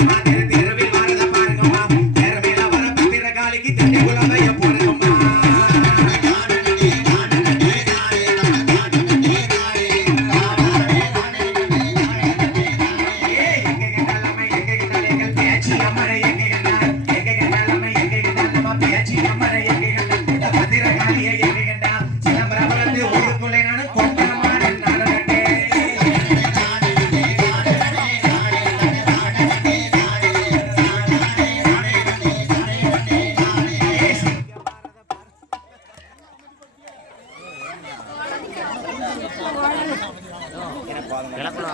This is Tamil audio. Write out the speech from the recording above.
Thank you. கிளப்பில்